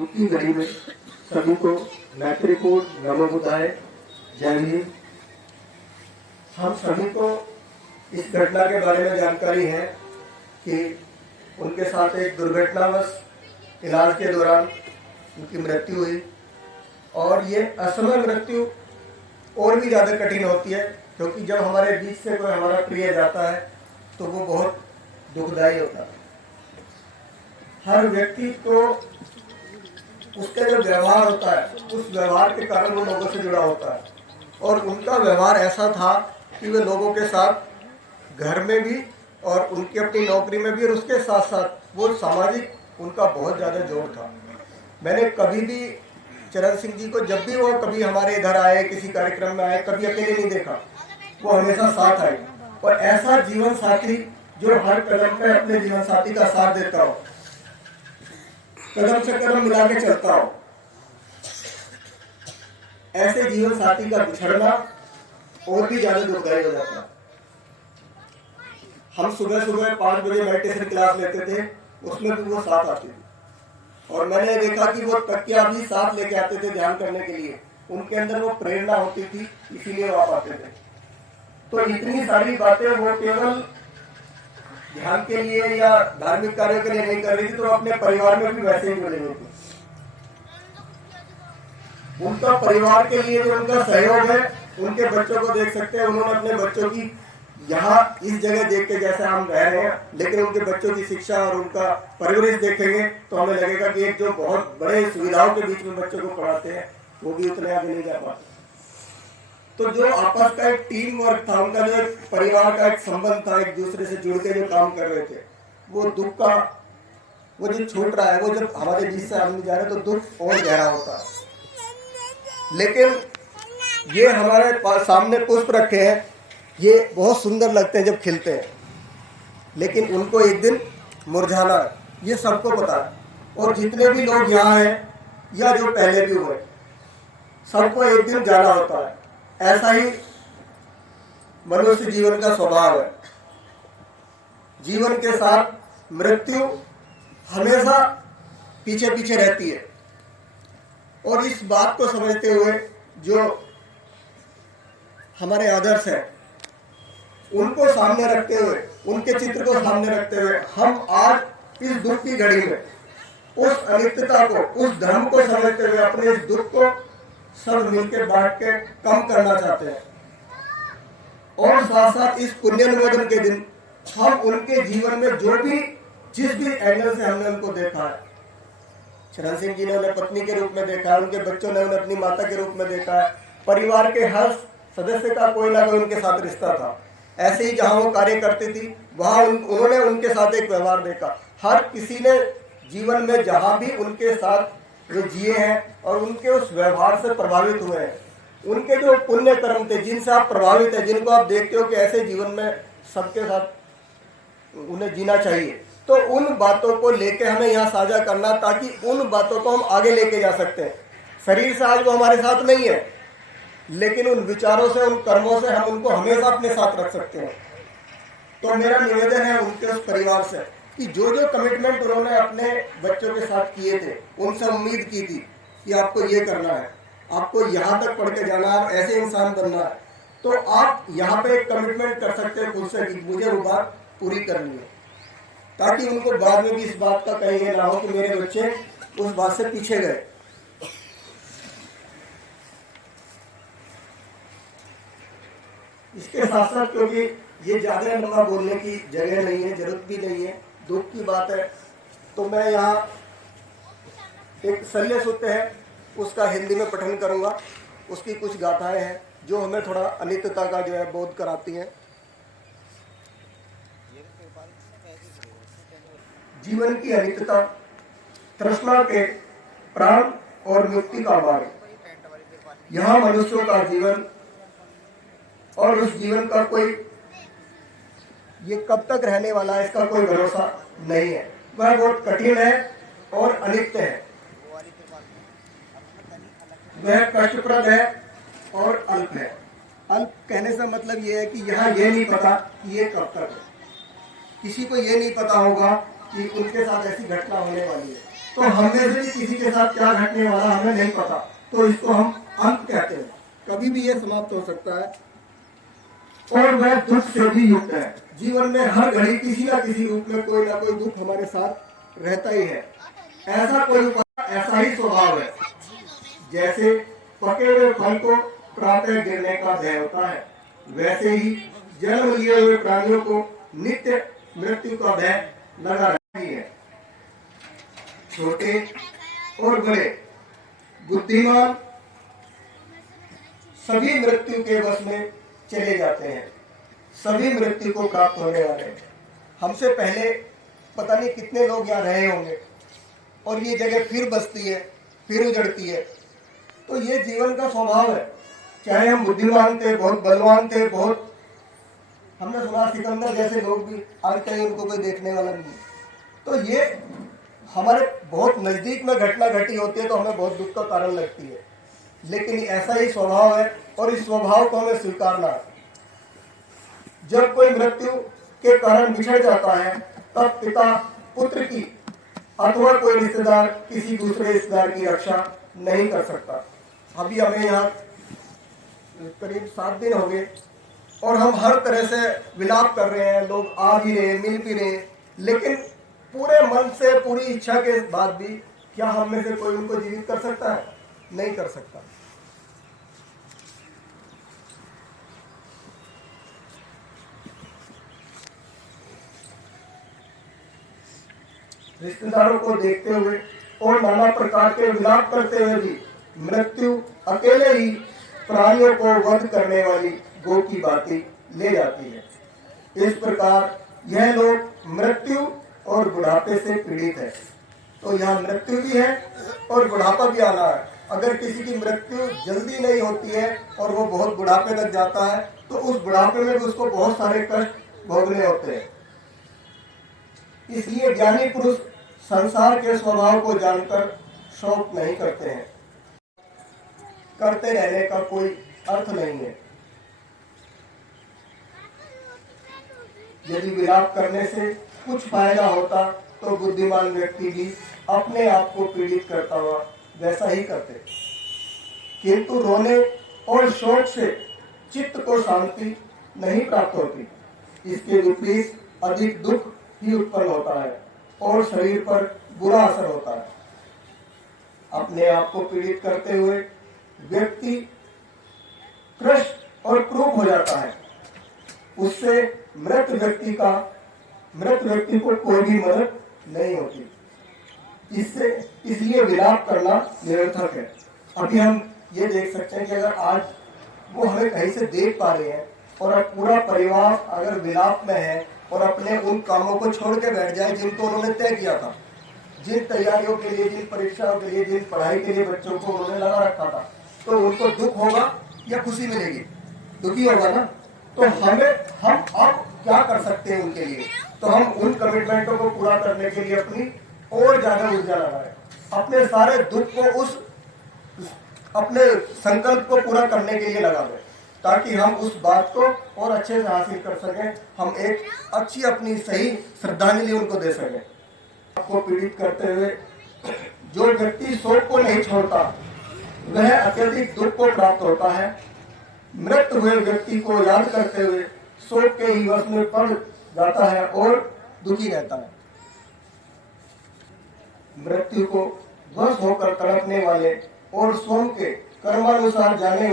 की घड़ी में सभी को मैत्रीपूर्ण नमो बुद्धाय, जय हिंद। हम सभी को इस घटना के बारे में जानकारी है कि उनके साथ एक दुर्घटनावश इलाज के दौरान उनकी मृत्यु हुई और ये असमय मृत्यु और भी ज़्यादा कठिन होती है, क्योंकि जब हमारे बीच से कोई हमारा प्रिय जाता है तो वो बहुत दुखदायी होता है। हर व्यक्ति को उसका जो व्यवहार होता है उस व्यवहार के कारण वो लोगों से जुड़ा होता है, और उनका व्यवहार ऐसा था कि वे लोगों के साथ घर में भी और उनकी अपनी नौकरी में भी, और उसके साथ साथ वो सामाजिक उनका बहुत ज़्यादा जोर था। मैंने कभी भी चरण सिंह जी को, जब भी वो कभी हमारे इधर आए, किसी कार्यक्रम में आए, कभी अकेले नहीं देखा, वो हमेशा साथ आए। और ऐसा जीवन साथी जो हर कदम पे अपने जीवन साथी का साथ देता हो, कदम से कदम मिला के चलता हो, ऐसे जीवन साथी का बिछड़ना और भी ज्यादा दुखदायी हो जाता है। हम सुबह सुबह 5 बजे मेडिटेशन क्लास लेते थे, उसमें भी वो साथ आती थी, और मैंने देखा कि वो तकिया भी साथ लेके आते थे ध्यान करने के लिए। उनके अंदर वो प्रेरणा होती थी, इसीलिए वो आ पाते थे। तो इतनी सारी बातें वो केवल ध्यान के लिए या धार्मिक कार्यों के लिए नहीं कर रही थी, तो अपने परिवार में भी वैसे ही जुड़े हुए थे। उनका परिवार के लिए जो उनका सहयोग है, उनके बच्चों को देख सकते हैं। उन्होंने अपने बच्चों की यहाँ इस जगह देख के जैसे हम रह रहे हैं, लेकिन उनके बच्चों की शिक्षा और उनका परिवेश देखेंगे तो हमें लगेगा कि एक जो बहुत बड़े सुविधाओं के बीच में बच्चों को पढ़ाते हैं वो भी उतने आगे नहीं जा पाते। तो जो आपस का एक टीम वर्क था, उनका जो एक परिवार का एक संबंध था, एक दूसरे से जुड़ के जो काम कर रहे थे, वो दुख का वो जो छूट रहा है, वो जब हमारे बीच से आदमी जा रहे हैं तो दुख और गहरा होता है। लेकिन ये हमारे सामने पुष्प रखे हैं, ये बहुत सुंदर लगते हैं जब खिलते हैं, लेकिन उनको एक दिन मुरझाना है, ये सबको पता है। और जितने भी लोग यहाँ हैं या जो पहले भी हुए, सबको एक दिन जाना होता है। ऐसा ही मनुष्य जीवन का स्वभाव है। जीवन के साथ मृत्यु हमेशा पीछे पीछे रहती है, और इस बात को समझते हुए जो हमारे आदर्श हैं उनको सामने रखते हुए, उनके चित्र को सामने रखते हुए, हम आज इस दुख की घड़ी में उस अनित्यता को, उस धर्म को समझते हुए अपने इस दुख को सब मिलकर बांट के कम करना चाहते हैं। और साथ साथ इस पुण्यानुमोदन के दिन हम उनके जीवन में जो भी, जिस भी एंगल से हमने उनको देखा है, चरण सिंह जी ने उन्हें पत्नी के रूप में देखा है, उनके बच्चों ने उन्हें अपनी माता के रूप में देखा है, परिवार के हर सदस्य का कोई ना कोई उनके साथ रिश्ता था। ऐसे ही जहां वो कार्य करती थी वहां उन्होंने उनके साथ एक व्यवहार देखा। हर किसी ने जीवन में जहां भी उनके साथ वो जिए हैं और उनके उस व्यवहार से प्रभावित हुए हैं, उनके जो पुण्य कर्म थे, जिनसे आप प्रभावित हैं, जिनको आप देखते हो कि ऐसे जीवन में सबके साथ उन्हें जीना चाहिए, तो उन बातों को लेके हमें यहाँ साझा करना, ताकि उन बातों को हम आगे लेके जा सकते हैं। शरीर से आज वो हमारे साथ नहीं है, लेकिन उन विचारों से, उन कर्मों से हम उनको हमेशा अपने साथ रख सकते हैं। तो मेरा निवेदन है उनके उस परिवार से कि जो जो कमिटमेंट उन्होंने अपने बच्चों के साथ किए थे, उनसे उम्मीद की थी कि आपको ये करना है, आपको यहाँ तक पढ़ के जाना है, ऐसे इंसान बनना है, तो आप यहाँ पे एक कमिटमेंट कर सकते हैं खुद से कि मुझे वो बात पूरी करनी है, ताकि उनको बाद में भी इस बात का कहीं ये ना हो कि मेरे बच्चे उस बात से पीछे गए। इसके साथ साथ, क्योंकि ये ज्यादा लंबा बोलने की जगह नहीं है, जरूरत भी नहीं है, दुख की बात है, तो मैं यहाँ एक शल्य सूत्र है उसका हिंदी में पठन करूंगा। उसकी कुछ गाथाएं हैं जो हमें थोड़ा अनित्यता का जो है बोध कराती हैं। जीवन की अनित्यता, तृष्णा के प्राण और मुक्ति का मार्ग। यहाँ मनुष्यों का जीवन और उस जीवन का कोई, ये कब तक रहने वाला है इसका कोई भरोसा नहीं है। वह बहुत कठिन है और अनित्य है, वह कष्टप्रद है और अल्प है। अल्प कहने से मतलब ये है कि यहाँ ये नहीं पता कि ये कब तक है। किसी को ये नहीं पता होगा कि उनके साथ ऐसी घटना होने वाली है। तो हम में से भी किसी के साथ क्या घटने वाला हमें नहीं पता, तो इसको हम अंत कहते हैं। कभी भी ये समाप्त हो सकता है और वह दुख से भी युक्त है। जीवन में हर घड़ी किसी ना किसी रूप में कोई ना कोई दुख हमारे साथ रहता ही है। ऐसा कोई उपाय, ऐसा ही स्वभाव है। जैसे पके हुए फल को प्रातः गिरने का भय होता है, वैसे ही जन्म लिए हुए प्राणियों को नित्य मृत्यु का भय लगा रहता है। छोटे और बड़े, बुद्धिमान सभी मृत्यु के वश में चले जाते हैं, सभी मृत्यु को प्राप्त होने वाले हैं। हमसे पहले पता नहीं कितने लोग यहाँ रहे होंगे और ये जगह फिर बसती है, फिर उजड़ती है। तो ये जीवन का स्वभाव है। चाहे हम बुद्धिमान थे, बहुत बलवान थे, बहुत, हमने सुना सिकंदर जैसे लोग भी आज कहीं उनको कोई देखने वाला नहीं। तो ये हमारे बहुत नजदीक में घटना घटी होती है तो हमें बहुत दुख का कारण लगती है, लेकिन ऐसा ही स्वभाव है और इस स्वभाव को हमें स्वीकारना है। जब कोई मृत्यु के कारण बिछड़ जाता है तब पिता पुत्र की अथवा कोई रिश्तेदार किसी दूसरे रिश्तेदार की रक्षा नहीं कर सकता। अभी हमें यहाँ करीब 7 दिन हो गए और हम हर तरह से विलाप कर रहे हैं, लोग आ भी रहे, मिल भी रहे, लेकिन पूरे मन से, पूरी इच्छा के बाद भी क्या हम में से कोई उनको जीवित कर सकता है? नहीं कर सकता। रिश्तेदारों को देखते हुए और नाना प्रकार के विलाप करते हुए भी मृत्यु अकेले ही प्राणियों को वध करने वाली गो की बाती ले जाती है। इस प्रकार यह लोग मृत्यु और बुढ़ापे से पीड़ित है। तो यहाँ मृत्यु भी है और बुढ़ापा भी आना है। अगर किसी की मृत्यु जल्दी नहीं होती है और वो बहुत बुढ़ापे तक जाता है तो उस बुढ़ापे में भी उसको बहुत सारे कष्ट भोगने होते हैं। इसलिए ज्ञानी पुरुष संसार के स्वभाव को जानकर शोक नहीं करते हैं। करते रहने का कोई अर्थ नहीं है। यदि विलाप करने से कुछ फायदा होता तो बुद्धिमान व्यक्ति भी अपने आप को पीड़ित करता हुआ वैसा ही करते, किंतु रोने और शोक से चित्त को शांति नहीं प्राप्त होती। इसके विपरीत अधिक दुख ही उत्पन्न होता है और शरीर पर बुरा असर होता है। अपने आप को पीड़ित करते हुए व्यक्ति त्रस्त और क्रूर हो जाता है। उससे मृत व्यक्ति को कोई भी मदद नहीं होती। इसलिए विलाप करना निरर्थक है। अभी हम ये देख सकते हैं कि अगर आज वो हमें कहीं से देख पा रहे हैं और अब पूरा परिवार अगर विलाप में है और अपने उन कामों को छोड़ के बैठ जाए जिनको उन्होंने तय किया था, जिन तैयारियों के लिए, जिन परीक्षाओं के लिए, जिन पढ़ाई के लिए बच्चों को उन्होंने लगा रखा था, तो उनको दुख होगा या खुशी मिलेगी? दुखी होगा ना। तो हम अब क्या कर सकते हैं उनके लिए? तो हम उन कमिटमेंटों को पूरा करने के लिए अपनी और ज्यादा ऊर्जा लगाएं, अपने सारे दुख को उस अपने संकल्प को पूरा करने के लिए लगा दें, ताकि हम उस बात को और अच्छे से हासिल कर सकें। हम एक अच्छी अपनी सही श्रद्धांजलि उनको दे सकें। आपको पीड़ित करते हुए जो व्यक्ति शोक को नहीं छोड़ता वह अत्यधिक दुख को प्राप्त होता है। मृत हुए व्यक्ति को याद करते हुए शोक के ही वश में पड़ जाता है और दुखी रहता है। मृत्यु को वश होकर तड़पने वाले और स्वयं के कर्मानुसार जाने